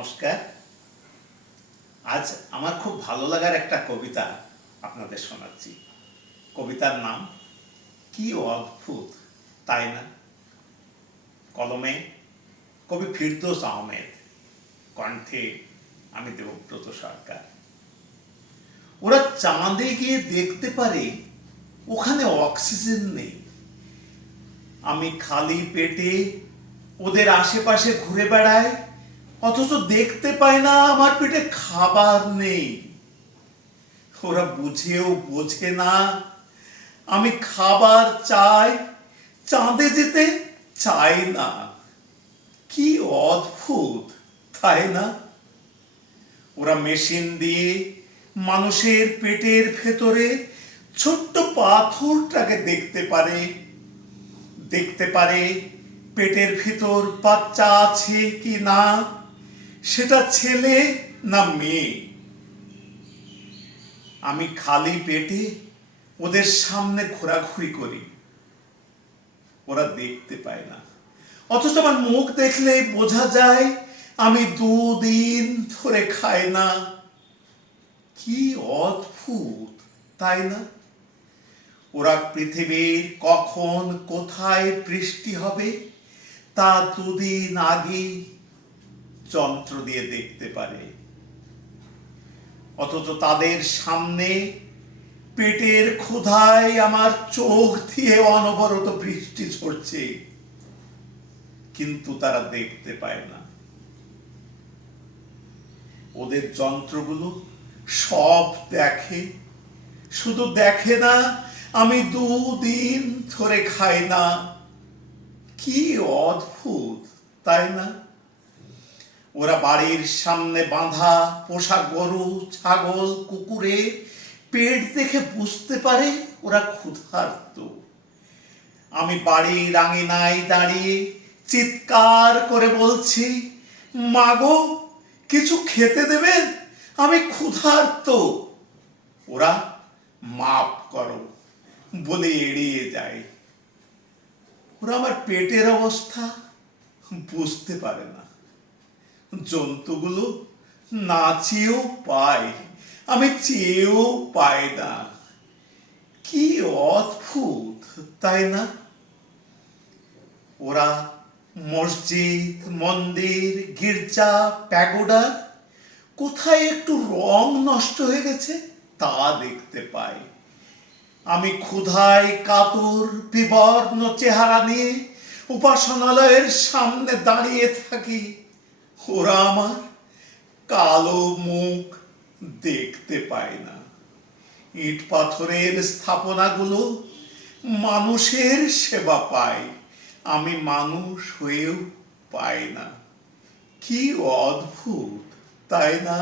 নমস্কার। আজ আমার খুব ভালো লাগার একটা কবিতা আপনাদের শোনাচ্ছি। কবিতার নাম কি অদ্ভুত, তাই না? কলমে কবি ফিরদৌস আহমেদ, কণ্ঠে আমি দেবব্রত সরকার। ওরা চাঁদে গিয়ে দেখতে পারে ওখানে অক্সিজেন নেই। আমি খালি পেটে ওদের আশেপাশে ঘুরে বেড়াই, অথচ দেখতে পাই না আমার পেটে খাবার নেই। ওরা বুঝেও বোঝে না আমি খাবার চাই, চাঁদে যেতে চাই না। কি অদ্ভুত, তাই না? ওরা মেশিন দিয়ে মানুষের পেটের ভেতরে ছোট্ট পাথরটাকে দেখতে পারে পেটের ভিতর বাচ্চা আছে কি না, সেটা ছেলে না মেয়ে। আমি খালি পেটে ওদের সামনে ঘোরাঘুরি করি, ওরা দেখতে পায় না, অথচ আমার মুখ দেখলে বোঝা যায় আমি 2 দিন ধরে খাই না। কি অদ্ভুত, তাই না? ওরা পৃথিবীর কখন কোথায় বৃষ্টি হবে তা 2 দিন আগে যন্ত্র দিয়ে দেখতে পারে, অথচ তাদের সামনে পেটের ক্ষুধায় আমার চোখ দিয়ে অনবরত বৃষ্টি ঝরছে, কিন্তু তারা দেখতে পায় না। ওদের যন্ত্রগুলো সব দেখে, শুধু দেখে না আমি 2 দিন ধরে খাই না। কি অদ্ভুত, তাই না? ওরা বাড়ির সামনে বাঁধা পোষা গরু, ছাগল, কুকুরে পেট দেখে বুঝতে পারে ওরা ক্ষুধার্ত। আমি বাড়ির আঙিনায় দাঁড়িয়ে চিৎকার করে বলছি, মাগো কিছু খেতে দেবেন, আমি ক্ষুধার্ত। ওরা মাপ করো বলে এড়িয়ে যায়। ওরা আমার পেটের অবস্থা বুঝতে পারে না। জন্তুগুলো না চেয়েও পায়, আমি চেয়েও পাই না। কি অদ্ভুত, তাই না? ওরা মসজিদ, মন্দির, গির্জা, প্যাগোডা কোথায় একটু রং নষ্ট হয়ে গেছে তা দেখতে পাই। আমি ক্ষুধায় কাতর বিবর্ণ চেহারা নিয়ে উপাসনালয়ের সামনে দাঁড়িয়ে থাকি। ওরা আমার কালো মুখ দেখতে পায় না। ইট পাথরের স্থাপনাগুলো মানুষের সেবা পায়, আমি মানুষ হয়েও পাই না। কি অদ্ভুত, তাই না?